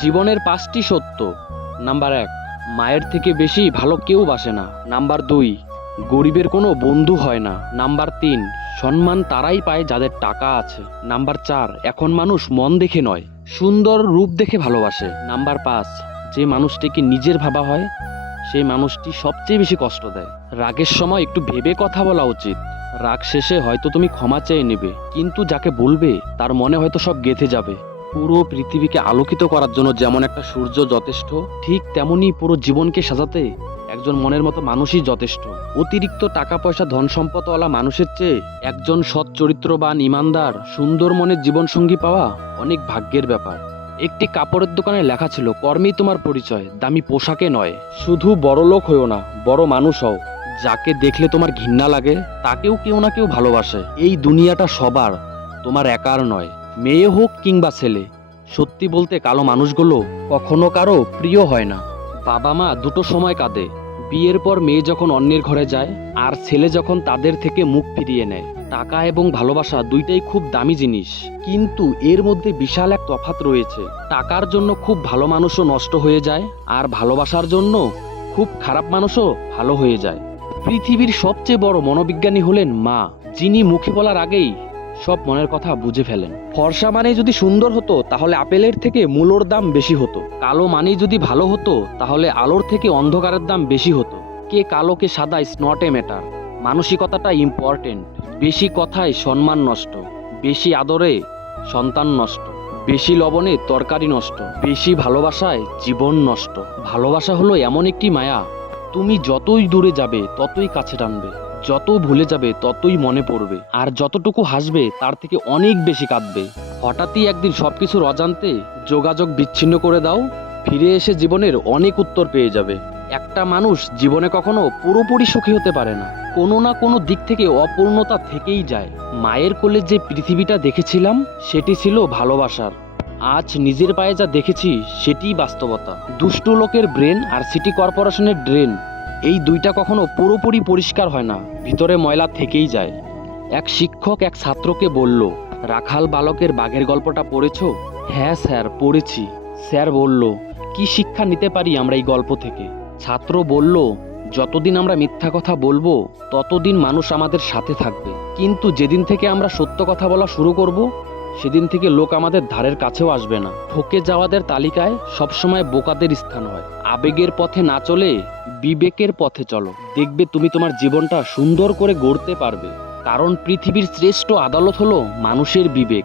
জীবনের 5টি সত্য। নাম্বার 1, মায়ের থেকে বেশি ভালো কেউ বাসে না। নাম্বার 2, গরিবের কোনো বন্ধু হয় না। নাম্বার 3, সম্মান তারাই পায় যাদের টাকা আছে। নাম্বার 4, এখন মানুষ মন দেখে নয়, সুন্দর রূপ দেখে ভালোবাসে। নাম্বার 5, যে মানুষটিকে নিজের ভাবা হয় সেই মানুষটি সবচেয়ে বেশি কষ্ট দেয়। রাগের সময় একটু ভেবে কথা বলা উচিত। রাগ শেষে হয়তো তুমি ক্ষমা চেয়ে নেবে, কিন্তু যাকে বলবে তার মনে হয়তো সব গেঁথে যাবে। পুরো পৃথিবীকে আলোকিত করার জন্য যেমন একটা সূর্য যথেষ্ট, ঠিক তেমনি পুরো জীবনকে সাজাতে একজন মনের মতো মানুষই যথেষ্ট। অতিরিক্ত টাকা পয়সা ধন সম্পদওয়ালা মানুষের চেয়ে একজন সৎ চরিত্রবান ইমানদার সুন্দর মনের জীবনসঙ্গী পাওয়া অনেক ভাগ্যের ব্যাপার। একটি কাপড়ের দোকানে লেখা ছিল, কর্মেই তোমার পরিচয়, দামি পোশাকে নয়। শুধু বড় লোক হও না, বড় মানুষ হও। যাকে দেখলে তোমার ঘৃণা লাগে তাকেও কেউ না কেউ ভালোবাসে। এই দুনিয়াটা সবার, তোমার একার নয়। মেয়ে হোক কিংবা ছেলে, সত্যি বলতে কালো মানুষগুলো কখনো কারো প্রিয় হয় না। বাবা মা দুটো সময় কাঁদে, বিয়ের পর মেয়ে যখন অন্যের ঘরে যায়, আর ছেলে যখন তাদের থেকে মুখ ফিরিয়ে নেয়। টাকা এবং ভালোবাসা দুইটাই খুব দামি জিনিস, কিন্তু এর মধ্যে বিশাল এক তফাৎ রয়েছে। টাকার জন্য খুব ভালো মানুষও নষ্ট হয়ে যায়, আর ভালোবাসার জন্য খুব খারাপ মানুষও ভালো হয়ে যায়। পৃথিবীর সবচেয়ে বড় মনোবিজ্ঞানী হলেন মা, যিনি মুখে বলার আগেই সব মনের কথা বুঝে ফেলেন। ফর্সা মানে যদি সুন্দর হতো তাহলে আপেলের থেকে মূলোর দাম বেশি হতো। কালো মানেই যদি ভালো হতো তাহলে আলোর থেকে অন্ধকারের দাম বেশি হতো। কে কালো কে সাদা ইজ নট এ ম্যাটার, মানসিকতাটা ইম্পর্টেন্ট। বেশি কথায় সম্মান নষ্ট, বেশি আদরে সন্তান নষ্ট, বেশি লবণে তরকারি নষ্ট, বেশি ভালোবাসায় জীবন নষ্ট। ভালোবাসা হলো এমন একটি মায়া, তুমি যতই দূরে যাবে ততই কাছে টানবে, যত ভুলে যাবে ততই মনে পড়বে, আর যতটুকু হাসবে তার থেকে অনেক বেশি কাঁদবে। হঠাৎই একদিন সবকিছুর অজান্তে যোগাযোগ বিচ্ছিন্ন করে দাও, ফিরে এসে জীবনের অনেক উত্তর পেয়ে যাবে। একটা মানুষ জীবনে কখনো পুরোপুরি সুখী হতে পারে না, কোনো না কোনো দিক থেকে অপূর্ণতা থেকেই যায়। মায়ের কোলে যে পৃথিবীটা দেখেছিলাম সেটি ছিল ভালোবাসার, আজ নিজের পায়ে যা দেখেছি সেটিই বাস্তবতা। দুষ্টু লোকের ব্রেন আর সিটি কর্পোরেশনের ড্রেন, এই দুইটা কখনো পুরোপুরি পরিষ্কার হয় না, ভিতরে ময়লা থেকেই যায়। এক শিক্ষক এক ছাত্রকে বলল, রাখাল বালকের বাঘের গল্পটা পড়েছো? হ্যাঁ স্যার, পড়েছি। স্যার বলল, কি শিক্ষা নিতে পারি আমরা এই গল্প থেকে? ছাত্র বলল, যতদিন আমরা মিথ্যা কথা বলবো ততদিন মানুষ আমাদের সাথে থাকবে, কিন্তু যেদিন থেকে আমরা সত্য কথা বলা শুরু করব সেদিন থেকে লোক আমাদের ধারের কাছেও আসবে না। ঠকে যাওয়াদের তালিকায় সবসময় বোকাদের স্থান হয়। আবেগের পথে না চলে বিবেকের পথে চলো, দেখবে তুমি তোমার জীবনটা সুন্দর করে গড়তে পারবে। কারণ পৃথিবীর শ্রেষ্ঠ আদালত হলো মানুষের বিবেক।